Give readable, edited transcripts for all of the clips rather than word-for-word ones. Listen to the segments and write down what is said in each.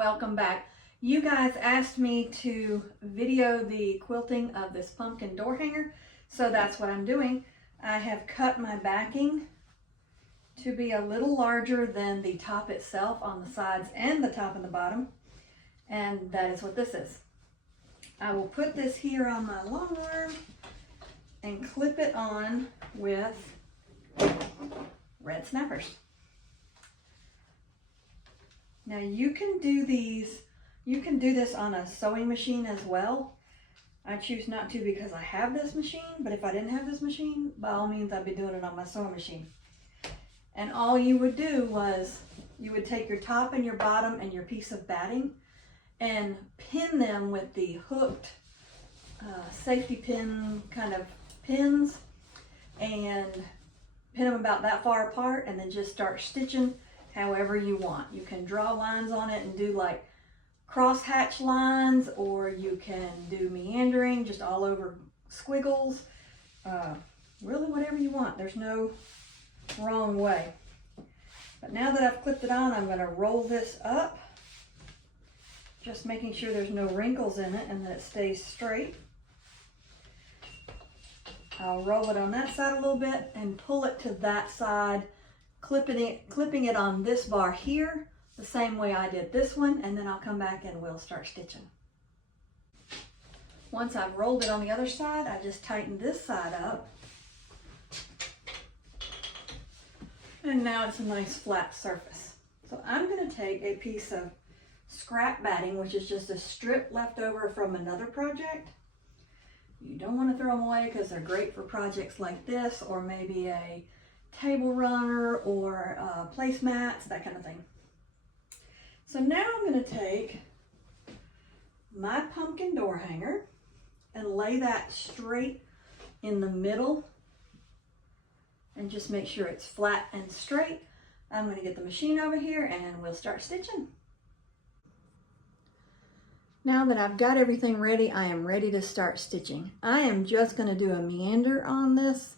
welcome back. You guys asked me to video the quilting of this pumpkin door hanger, so that's what I'm doing. I have cut my backing to be a little larger than the top itself on the sides and the top and the bottom, and that is what this is. I will put this here on my long arm and clip it on with red snappers. Now you can do this on a sewing machine as well. I choose not to because I have this machine, but if I didn't have this machine, by all means I'd be doing it on my sewing machine. And all you would do was, you would take your top and your bottom and your piece of batting and pin them with the hooked safety pin kind of pins, and pin them about that far apart, and then just start stitching however you want. You can draw lines on it and do like cross hatch lines, or you can do meandering, just all over squiggles. Really whatever you want. There's no wrong way. But now that I've clipped it on, I'm going to roll this up, just making sure there's no wrinkles in it and that it stays straight. I'll roll it on that side a little bit and pull it to that side, clipping it on this bar here, the same way I did this one, and then I'll come back and we'll start stitching. Once I've rolled it on the other side, I just tighten this side up. And now it's a nice flat surface. So I'm going to take a piece of scrap batting, which is just a strip left over from another project. You don't want to throw them away because they're great for projects like this, or maybe a table runner or placemats, that kind of thing. So now I'm going to take my pumpkin door hanger and lay that straight in the middle and just make sure it's flat and straight. I'm going to get the machine over here and we'll start stitching. Now that I've got everything ready, I am ready to start stitching. I am just going to do a meander on this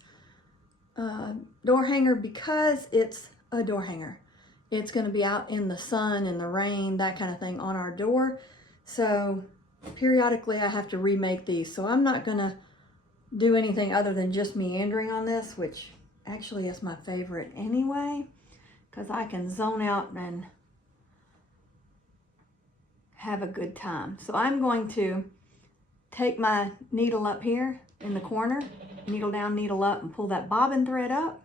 door hanger because it's a door hanger. It's going to be out in the sun, in the rain, that kind of thing on our door. So periodically I have to remake these. So I'm not going to do anything other than just meandering on this, which actually is my favorite anyway, because I can zone out and have a good time. So I'm going to take my needle up here in the corner, needle down, needle up, and pull that bobbin thread up.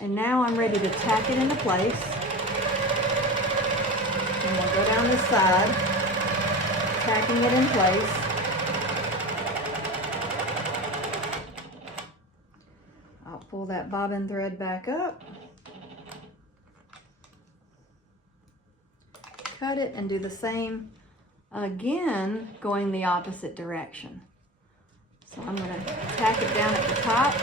And now I'm ready to tack it into place. And we'll go down this side, tacking it in place. I'll pull that bobbin thread back up, cut it, and do the same again, going the opposite direction. So I'm going to tack it down at the top.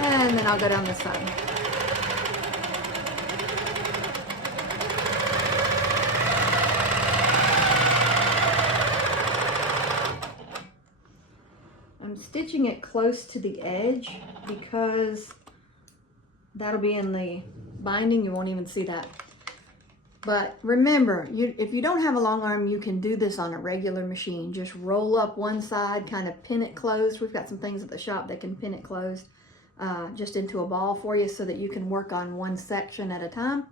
And then I'll go down this side. I'm stitching it close to the edge because that'll be in the binding. You won't even see that. But remember, if you don't have a long arm, you can do this on a regular machine. Just roll up one side, kind of pin it closed. We've got some things at the shop that can pin it closed just into a ball for you so that you can work on one section at a time.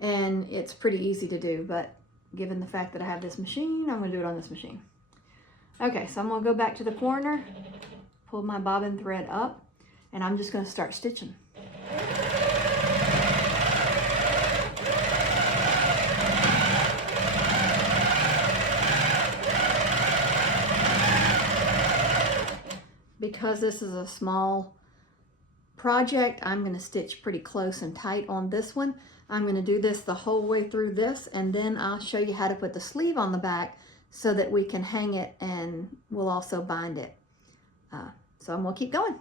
And it's pretty easy to do, but given the fact that I have this machine, I'm going to do it on this machine. Okay, so I'm going to go back to the corner, pull my bobbin thread up, and I'm just going to start stitching. Because this is a small project, I'm going to stitch pretty close and tight on this one. I'm going to do this the whole way through this, and then I'll show you how to put the sleeve on the back so that we can hang it and we'll also bind it. So I'm going to keep going.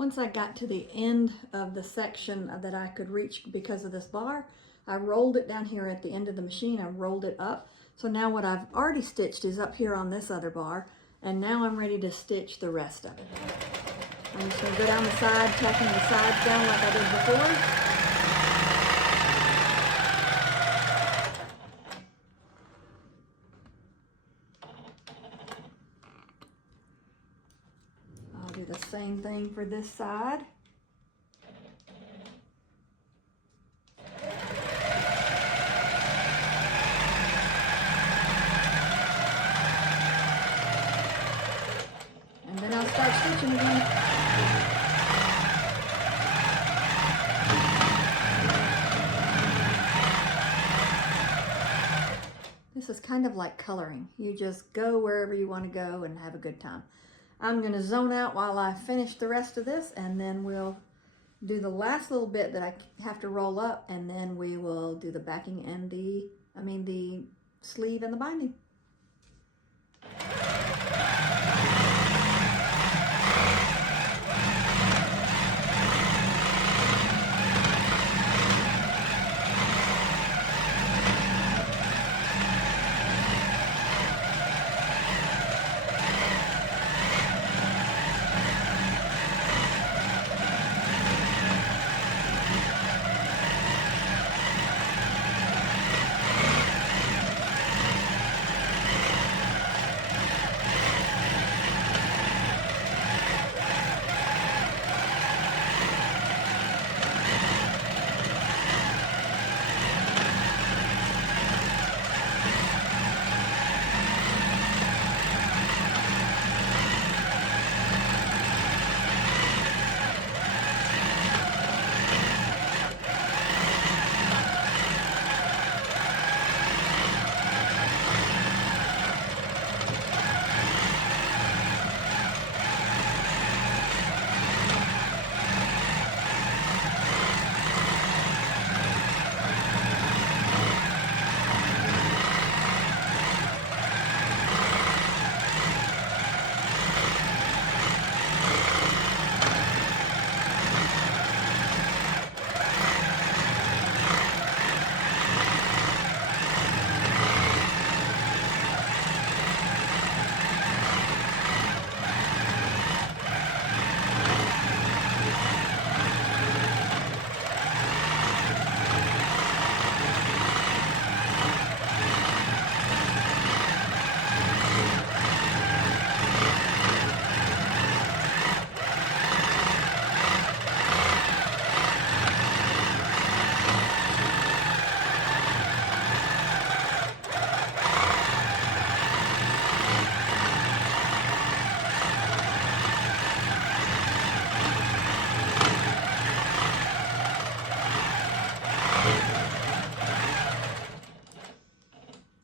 Once I got to the end of the section that I could reach because of this bar, I rolled it down here at the end of the machine. I rolled it up. So now what I've already stitched is up here on this other bar, and now I'm ready to stitch the rest of it. I'm just going to go down the side, tacking the sides down like I did before. I'll do the same thing for this side. And then I'll start stitching again. This is kind of like coloring. You just go wherever you want to go and have a good time. I'm going to zone out while I finish the rest of this, and then we'll do the last little bit that I have to roll up, and then we will do the backing and the sleeve and the binding.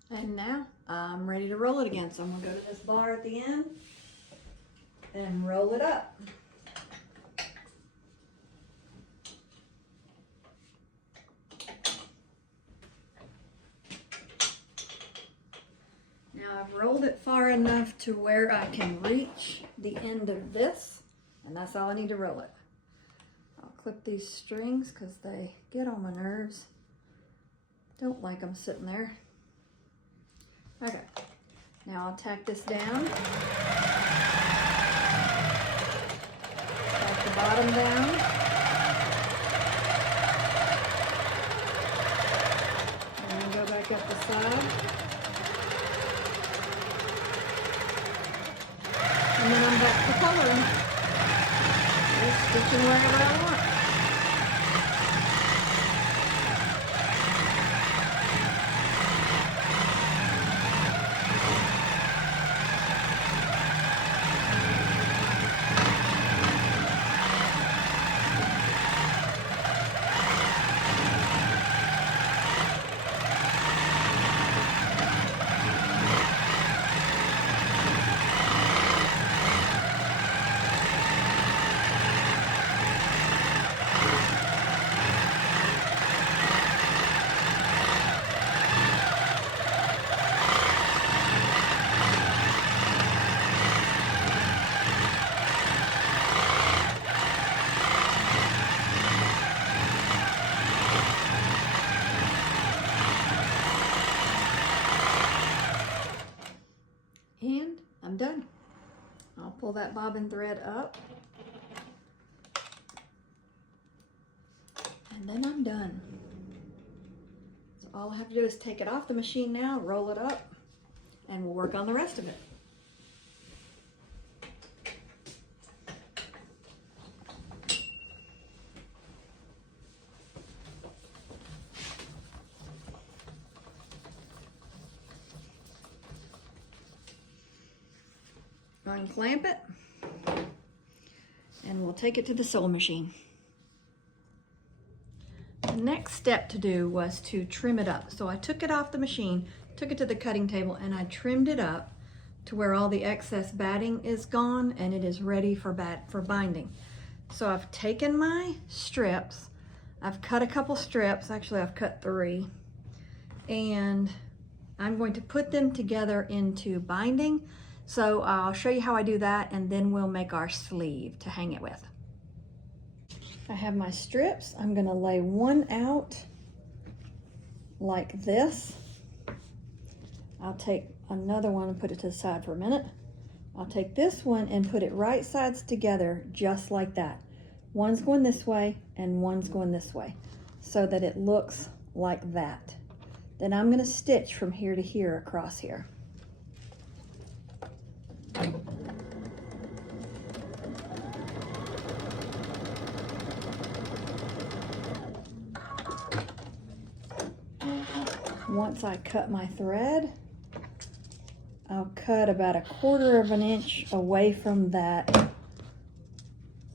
And now I'm ready to roll it again. So I'm going to go to this bar at the end and roll it up. Now I've rolled it far enough to where I can reach the end of this, and that's all I need to roll it. I'll clip these strings because they get on my nerves. Don't like them sitting there. Okay, now I'll tack this down. Tack the bottom down. And then go back up the side. And then I'm back to coloring. Just stitching wherever I want. pull that bobbin thread up. And then I'm done. So all I have to do is take it off the machine now, roll it up, and we'll work on the rest of it. Unclamp it, and we'll take it to the sewing machine. The next step to do was to trim it up. So I took it off the machine, took it to the cutting table, and I trimmed it up to where all the excess batting is gone and it is ready for binding. So I've taken my strips, I've cut a couple strips, actually I've cut 3, and I'm going to put them together into binding. So I'll show you how I do that, and then we'll make our sleeve to hang it with. I have my strips. I'm gonna lay one out like this. I'll take another one and put it to the side for a minute. I'll take this one and put it right sides together just like that. One's going this way and one's going this way so that it looks like that. Then I'm gonna stitch from here to here across here. Once I cut my thread, I'll cut about 1/4 inch away from that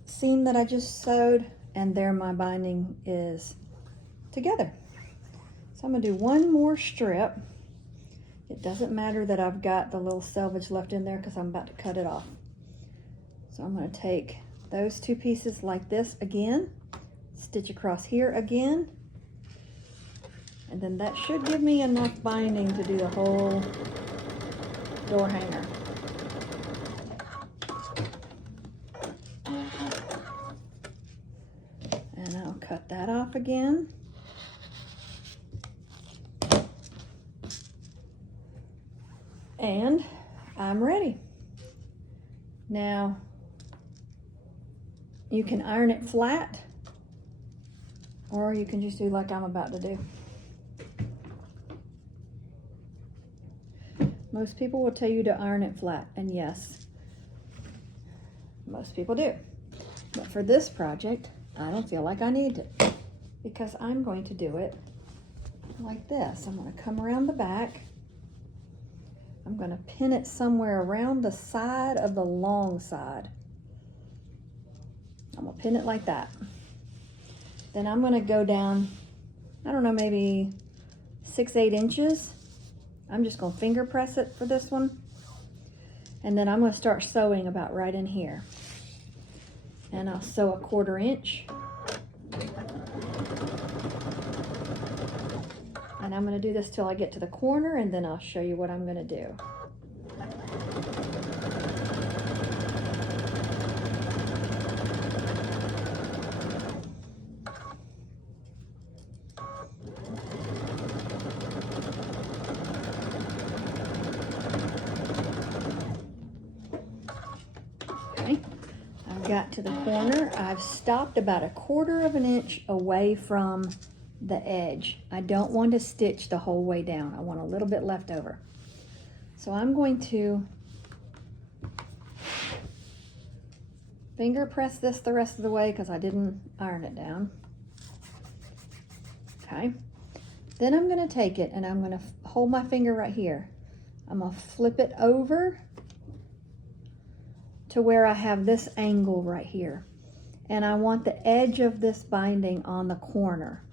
seam that I just sewed, and there my binding is together. So I'm gonna do one more strip. It doesn't matter that I've got the little selvage left in there because I'm about to cut it off. So I'm gonna take those 2 pieces like this again, stitch across here again, and then that should give me enough binding to do the whole door hanger. And I'll cut that off again. And I'm ready. Now, you can iron it flat, or you can just do like I'm about to do. Most people will tell you to iron it flat, and yes, most people do. But for this project, I don't feel like I need to, because I'm going to do it like this. I'm going to come around the back. I'm going to pin it somewhere around the side of the long side. I'm going to pin it like that. Then I'm going to go down, I don't know, maybe 6-8 inches. I'm just going to finger press it for this one. And then I'm going to start sewing about right in here. And I'll sew 1/4 inch. And I'm going to do this till I get to the corner, and then I'll show you what I'm going to do. Okay, I've got to the corner. I've stopped about 1/4 inch away from the edge. I don't want to stitch the whole way down. I want a little bit left over. So I'm going to finger press this the rest of the way because I didn't iron it down. Okay. Then I'm going to take it and I'm going to hold my finger right here. I'm going to flip it over to where I have this angle right here. And I want the edge of this binding on the corner.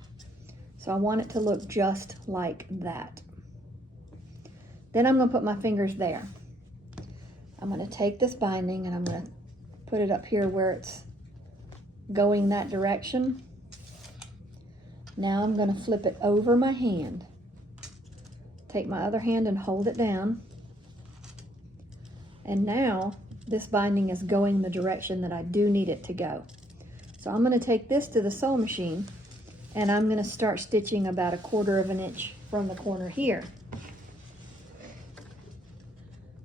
So I want it to look just like that. Then I'm going to put my fingers there. I'm going to take this binding and I'm going to put it up here where it's going that direction. Now I'm going to flip it over my hand. Take my other hand and hold it down. And now this binding is going the direction that I do need it to go. So I'm going to take this to the sewing machine, and I'm going to start stitching about 1/4 inch from the corner here.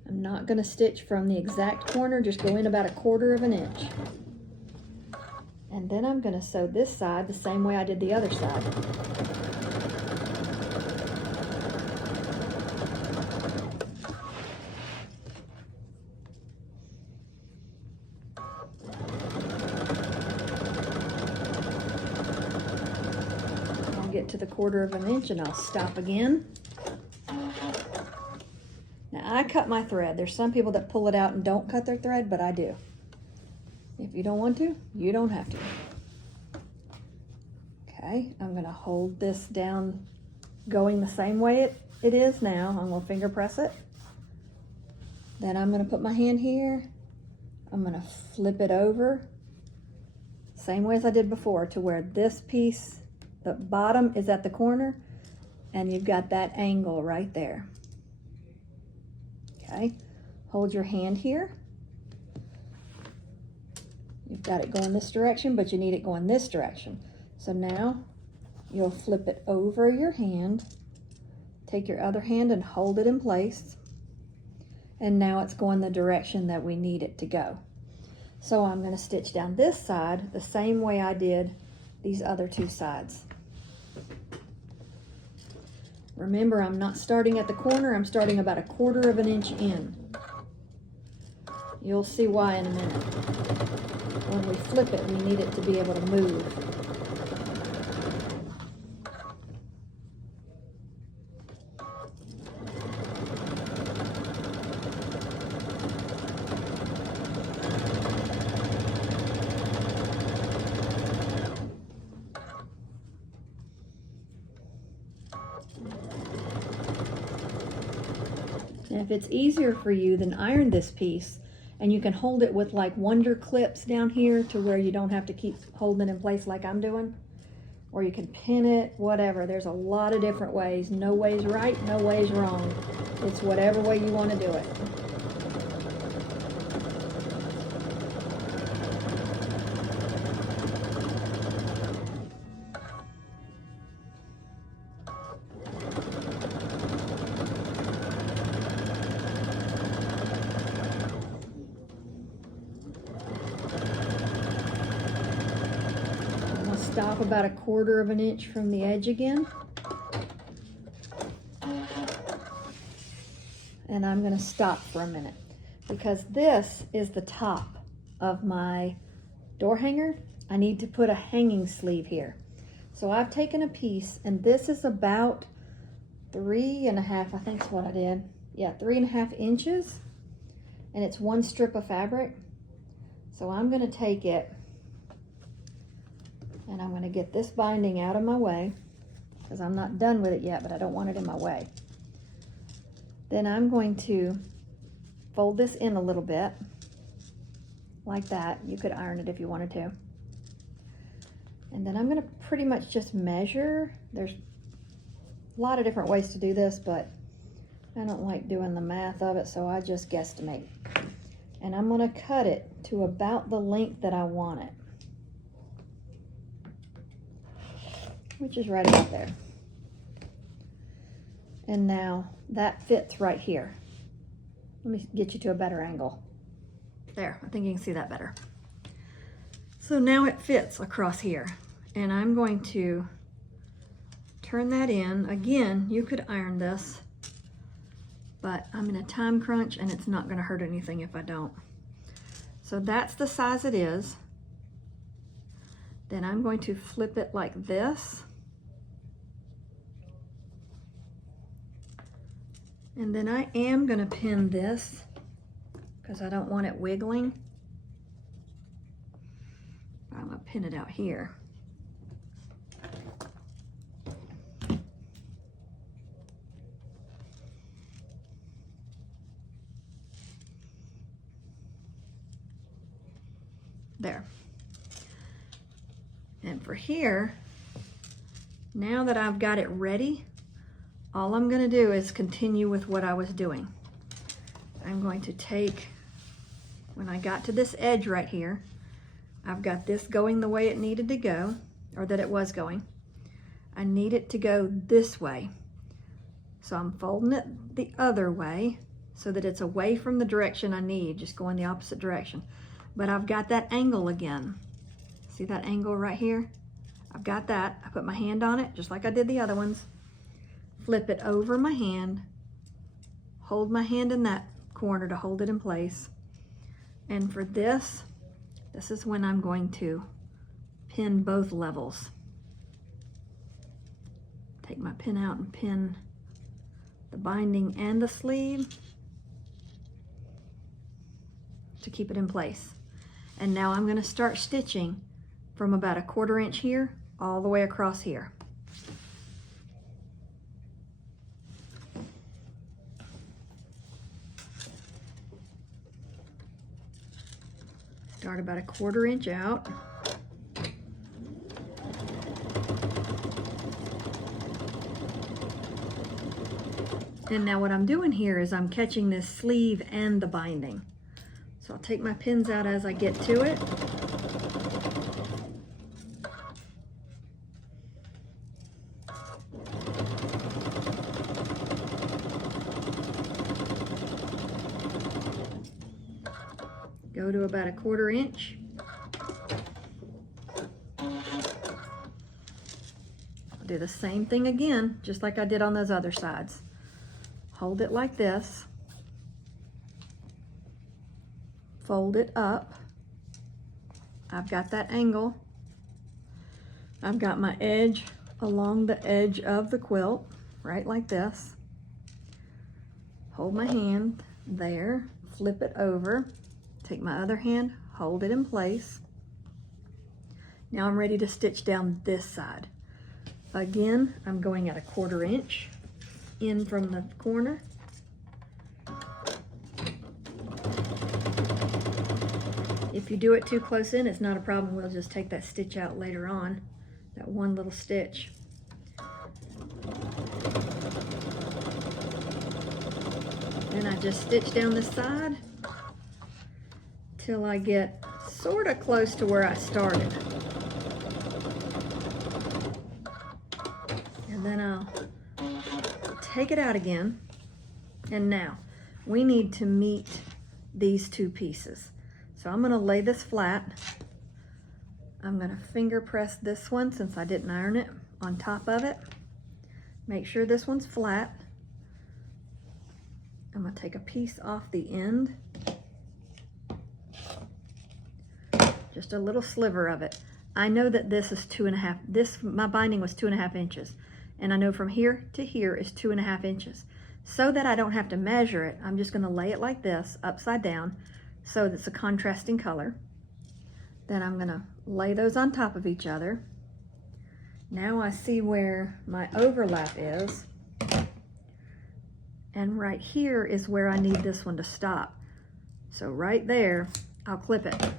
I'm I'm not going to stitch from the exact corner, just go in about 1/4 of an inch. And then I'm going to sew this side the same way I did the other side. I'll get to the 1/4 of an inch and I'll stop again. Now I cut my thread. There's some people that pull it out and don't cut their thread, but I do. If you don't want to, you don't have to. Okay, I'm going to hold this down going the same way it is now. I'm going to finger press it. Then I'm going to put my hand here. I'm going to flip it over. Same way as I did before, to where this piece, the bottom is at the corner, and you've got that angle right there. Okay, hold your hand here. You've got it going this direction, but you need it going this direction. So now you'll flip it over your hand, take your other hand and hold it in place. And now it's going the direction that we need it to go. So I'm going to stitch down this side the same way I did these other two sides. Remember, I'm not starting at the corner, I'm starting about 1/4 of an inch in. You'll see why in a minute. When we flip it, we need it to be able to move. And if it's easier for you, then iron this piece. And you can hold it with like wonder clips down here to where you don't have to keep holding it in place like I'm doing. Or you can pin it, whatever. There's a lot of different ways. No way's right, no way's wrong. It's whatever way you want to do it. Stop about 1/4 of an inch from the edge again. And I'm going to stop for a minute because this is the top of my door hanger. I need to put a hanging sleeve here. So I've taken a piece, and this is about 3.5, I think is what I did. Yeah, 3.5 inches. And it's one strip of fabric. So I'm going to take it and I'm going to get this binding out of my way because I'm not done with it yet, but I don't want it in my way. Then I'm going to fold this in a little bit like that. You could iron it if you wanted to. And then I'm going to pretty much just measure. There's a lot of different ways to do this, but I don't like doing the math of it, so I just guesstimate. And I'm going to cut it to about the length that I want it, which is right about there. And now that fits right here. Let me get you to a better angle. There, I think you can see that better. So now it fits across here. And I'm going to turn that in. Again, you could iron this, but I'm in a time crunch and it's not going to hurt anything if I don't. So that's the size it is. Then I'm going to flip it like this. And then I am going to pin this because I don't want it wiggling. I'm going to pin it out here. There. And for here, now that I've got it ready, all I'm going to do is continue with what I was doing. I'm going to take, when I got to this edge right here, I've got this going the way it needed to go, or that it was going. I need it to go this way. So I'm folding it the other way, so that it's away from the direction I need, just going the opposite direction. But I've got that angle again. See that angle right here? I've got that. I put my hand on it, just like I did the other ones. Flip it over my hand. Hold my hand in that corner to hold it in place. And for this is when I'm going to pin both levels. Take my pin out and pin the binding and the sleeve to keep it in place. And now I'm going to start stitching from about 1/4 inch here all the way across here. Start about 1/4 inch out. And now what I'm doing here is I'm catching this sleeve and the binding. So I'll take my pins out as I get to it. Go to about 1/4 inch. I'll do the same thing again, just like I did on those other sides. Hold it like this. Fold it up. I've got that angle. I've got my edge along the edge of the quilt, right like this. Hold my hand there, flip it over, take my other hand, hold it in place. Now I'm ready to stitch down this side. Again, I'm going at 1/4 inch in from the corner. If you do it too close in, it's not a problem. We'll just take that stitch out later on, that one little stitch. Then I just stitch down this side till I get sort of close to where I started. And then I'll take it out again. And now we need to meet these two pieces. So I'm gonna lay this flat. I'm gonna finger press this one since I didn't iron it on top of it. Make sure this one's flat. I'm gonna take a piece off the end. Just a little sliver of it. I know that this is 2.5, my binding was 2.5 inches. And I know from here to here is 2.5 inches. So that I don't have to measure it, I'm just gonna lay it like this, upside down, so it's a contrasting color. Then I'm gonna lay those on top of each other. Now I see where my overlap is. And right here is where I need this one to stop. So right there, I'll clip it.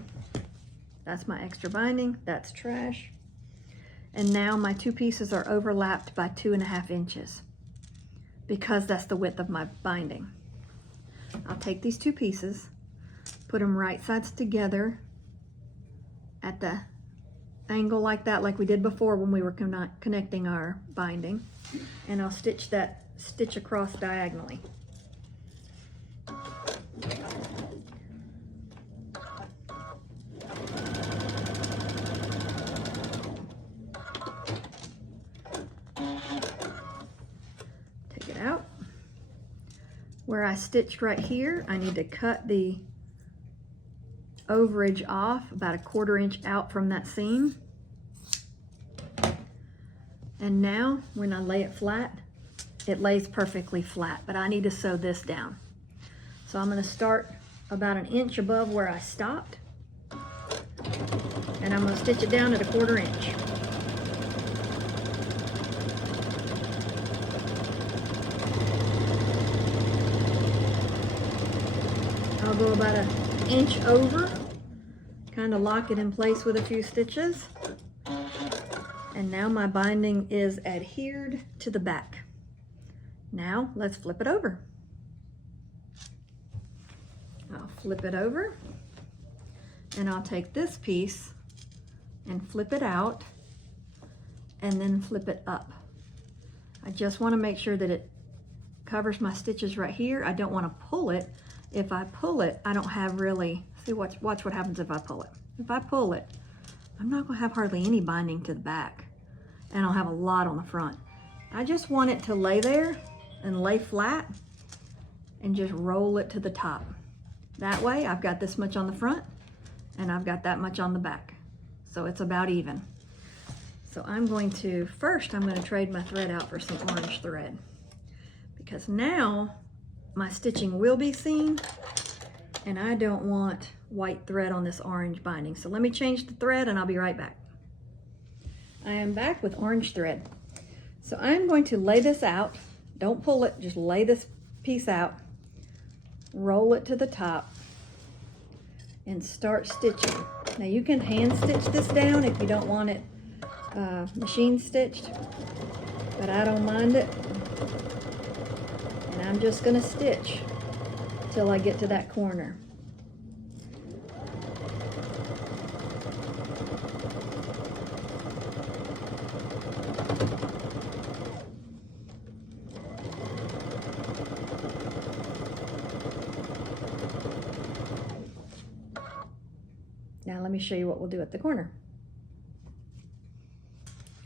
That's my extra binding, that's trash. And now my two pieces are overlapped by 2.5 inches because that's the width of my binding. I'll take these two pieces, put them right sides together at the angle like that, like we did before when we were connecting our binding. And I'll stitch that stitch across diagonally. Take it out. Where I stitched right here, I need to cut the overage off about 1/4 inch out from that seam. And now when I lay it flat, it lays perfectly flat, but I need to sew this down. So I'm going to start about 1 inch above where I stopped, and I'm going to stitch it down at 1/4 inch. I'll go about 1 inch over, kind of lock it in place with a few stitches. And now my binding is adhered to the back. Now let's flip it over. I'll flip it over, and I'll take this piece and flip it out and then flip it up. I just want to make sure that it covers my stitches right here. I don't want to pull it. If I pull it, I don't have really, see, watch what happens if I pull it. If I pull it, I'm not going to have hardly any binding to the back, and I'll have a lot on the front. I just want it to lay there and lay flat and just roll it to the top. That way I've got this much on the front and I've got that much on the back. So it's about even. So I'm going to trade my thread out for some orange thread, because now my stitching will be seen and I don't want white thread on this orange binding. So let me change the thread and I'll be right back. I am back with orange thread. So I'm going to lay this out. Don't pull it, just lay this piece out, roll it to the top, and start stitching. Now you can hand stitch this down if you don't want it machine stitched, but I don't mind it. And I'm just gonna stitch till I get to that corner. Now let me show you what we'll do at the corner.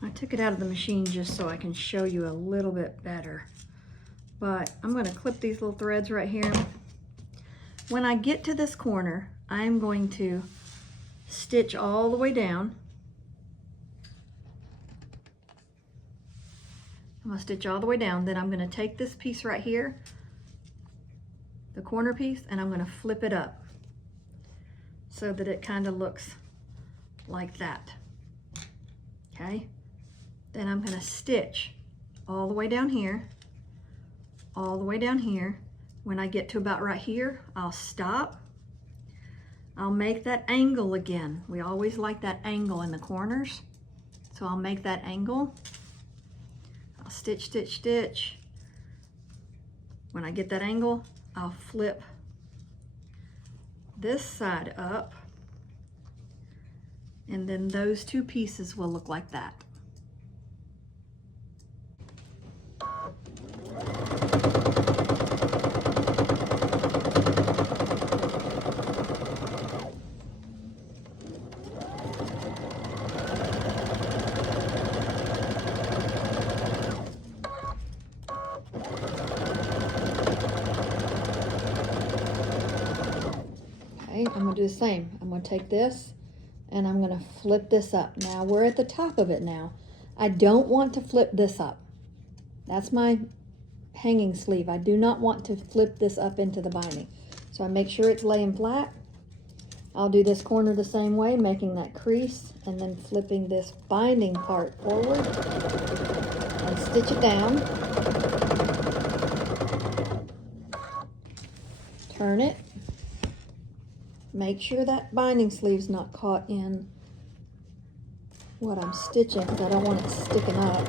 I took it out of the machine just so I can show you a little bit better. But I'm going to clip these little threads right here. When I get to this corner, I'm going to stitch all the way down. I'm going to stitch all the way down. Then I'm going to take this piece right here, the corner piece, and I'm going to flip it up so that it kind of looks like that. Okay? Then I'm going to stitch all the way down here, all the way down here. When I get to about right here, I'll stop. I'll make that angle again. We always like that angle in the corners. So I'll make that angle. I'll stitch, stitch, stitch. When I get that angle, I'll flip this side up, and then those two pieces will look like that. I'm going to do the same. I'm going to take this and I'm going to flip this up. Now we're at the top of it now. I don't want to flip this up. That's my hanging sleeve. I do not want to flip this up into the binding. So I make sure it's laying flat. I'll do this corner the same way, making that crease and then flipping this binding part forward and stitch it down. Turn it. Make sure that binding sleeve's not caught in what I'm stitching, because I don't want it sticking up.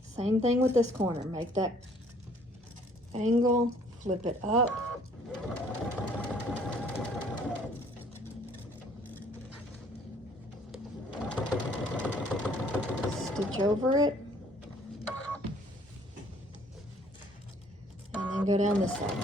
Same thing with this corner. Make that angle, flip it up. Stitch over it, and then go down this side.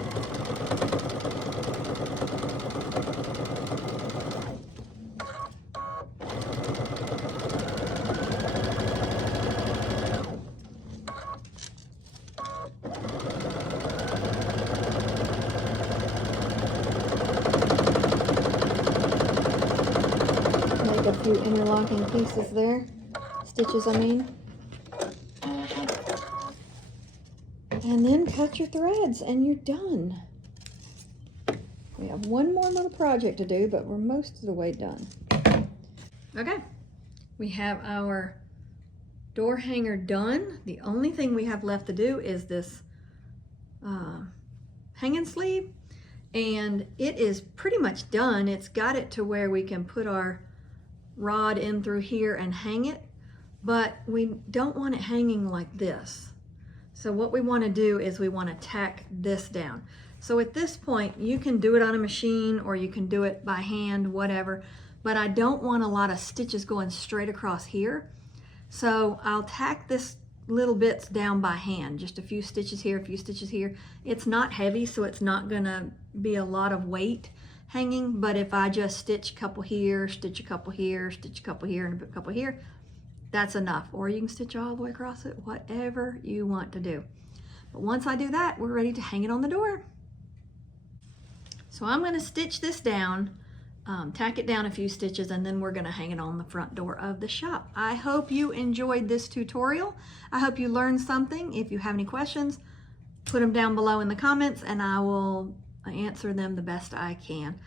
Make a few interlocking pieces there. Stitches, I mean. And then cut your threads and you're done. We have one more little project to do, but we're most of the way done. Okay, we have our door hanger done. The only thing we have left to do is this hanging sleeve, and it is pretty much done. It's got it to where we can put our rod in through here and hang it. But we don't want it hanging like this. So what we want to do is we want to tack this down. So at this point, you can do it on a machine or you can do it by hand, whatever, but I don't want a lot of stitches going straight across here. So I'll tack this little bits down by hand, just a few stitches here, a few stitches here. It's not heavy, so it's not gonna be a lot of weight hanging, but if I just stitch a couple here, stitch a couple here, stitch a couple here, and a couple here, that's enough. Or you can stitch all the way across it, whatever you want to do. But once I do that, we're ready to hang it on the door. So I'm gonna stitch this down, tack it down a few stitches, and then we're gonna hang it on the front door of the shop. I hope you enjoyed this tutorial. I hope you learned something. If you have any questions, put them down below in the comments and I will answer them the best I can.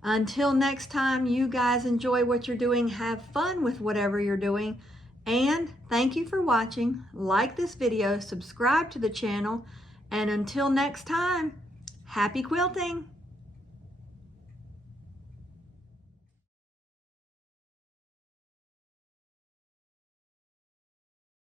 Until next time, you guys enjoy what you're doing, have fun with whatever you're doing, and thank you for watching. Like this video, subscribe to the channel, and until next time, happy quilting!